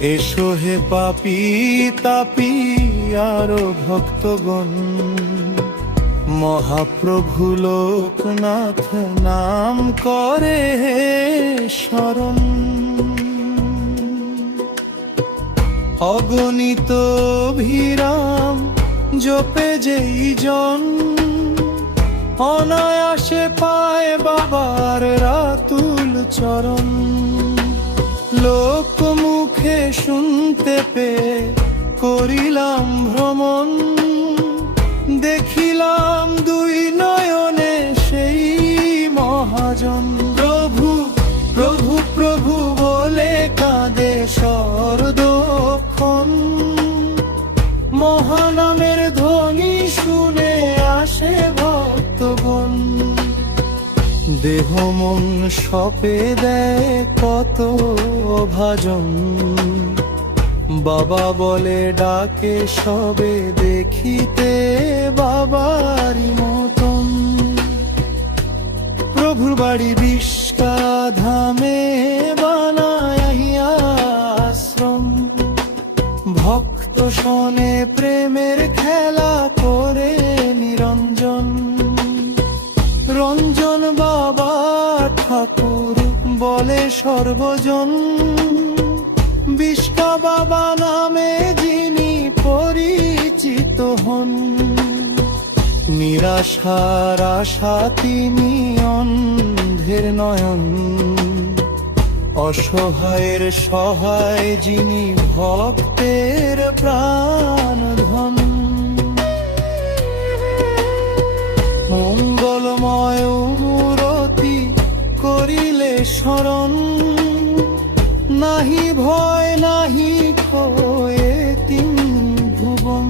এসো হে পাপী তাপী আরো ভক্তগণ, মহাপ্রভু লোকনাথ নাম করে হে শরণ। অগণিত ভিরাম জপে যেই জন, অনায়াসে পায় বাবার রাতুল চরণ। লোক মুখে শুনতে পেয়ে করিলাম ভ্রমণ, দেখিলাম দুই নয়নে সেই মহাজন। প্রভু প্রভু প্রভু বলে কাঁদে সরদক্ষণ, মহানামের ধ্বনি শুনে আসে ভক্তগণ। দেহ মন সপে দেয় কত ভাজন, বাবা বলে ডাকে সবে দেখিতে বাবারি মতন। প্রভুর বাড়ি বিষ্কা ধামে বানাইয়া আশ্রম, ভক্ত শোনে প্রেমের খেলা করে নিরঞ্জন। রঞ্জন বাবা ঠাকুর বলে সর্বজন, বিষ্কা বাবা নামে যিনি পরিচিত হন। নিরাশার আশা তিনি অন্ধের নয়ন, অসহায়ের সহায় যিনি ভক্তের প্রাণ ধন। মঙ্গলময় মূরতি করিলে শরণ, নাহি ভয় নাহি ক্ষয়ে তিন ভুবন।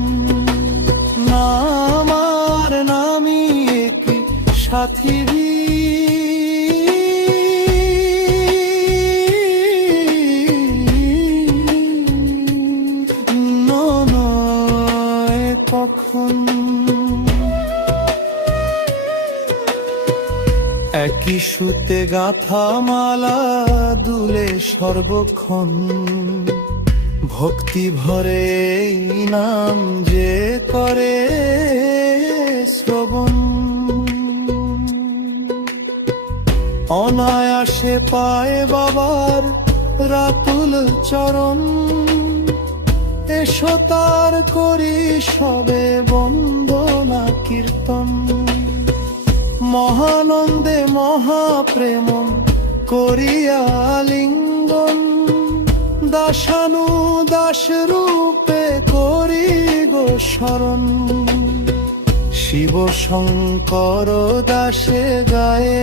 নাম আর নামি একই সাথী নয় কখন। একই সুতে গাথা মালা দুলে সর্বক্ষণ, ভক্তি ভরে এই নাম যে করে শ্রবণ। অনায়াসে পায় বাবার রাতুল চরণ, এসো তার করি সবে বন্দনা কীর্তন। মহানন্দে মহাপ্রেম করিয়া লিঙ্গন, দাসানু দাস রূপে করি গো শরণ। শিব শঙ্কর দাসে গায়ে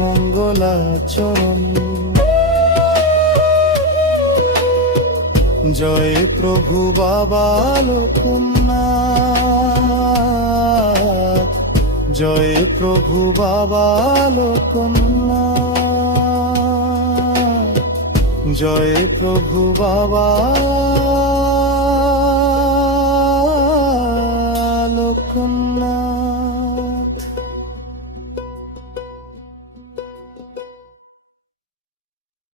মঙ্গলাচরণ। জয় প্রভু বাবা লোকনাথ, জয় প্রভু বাবা লোকনাথ, জয় প্রভু বাবা।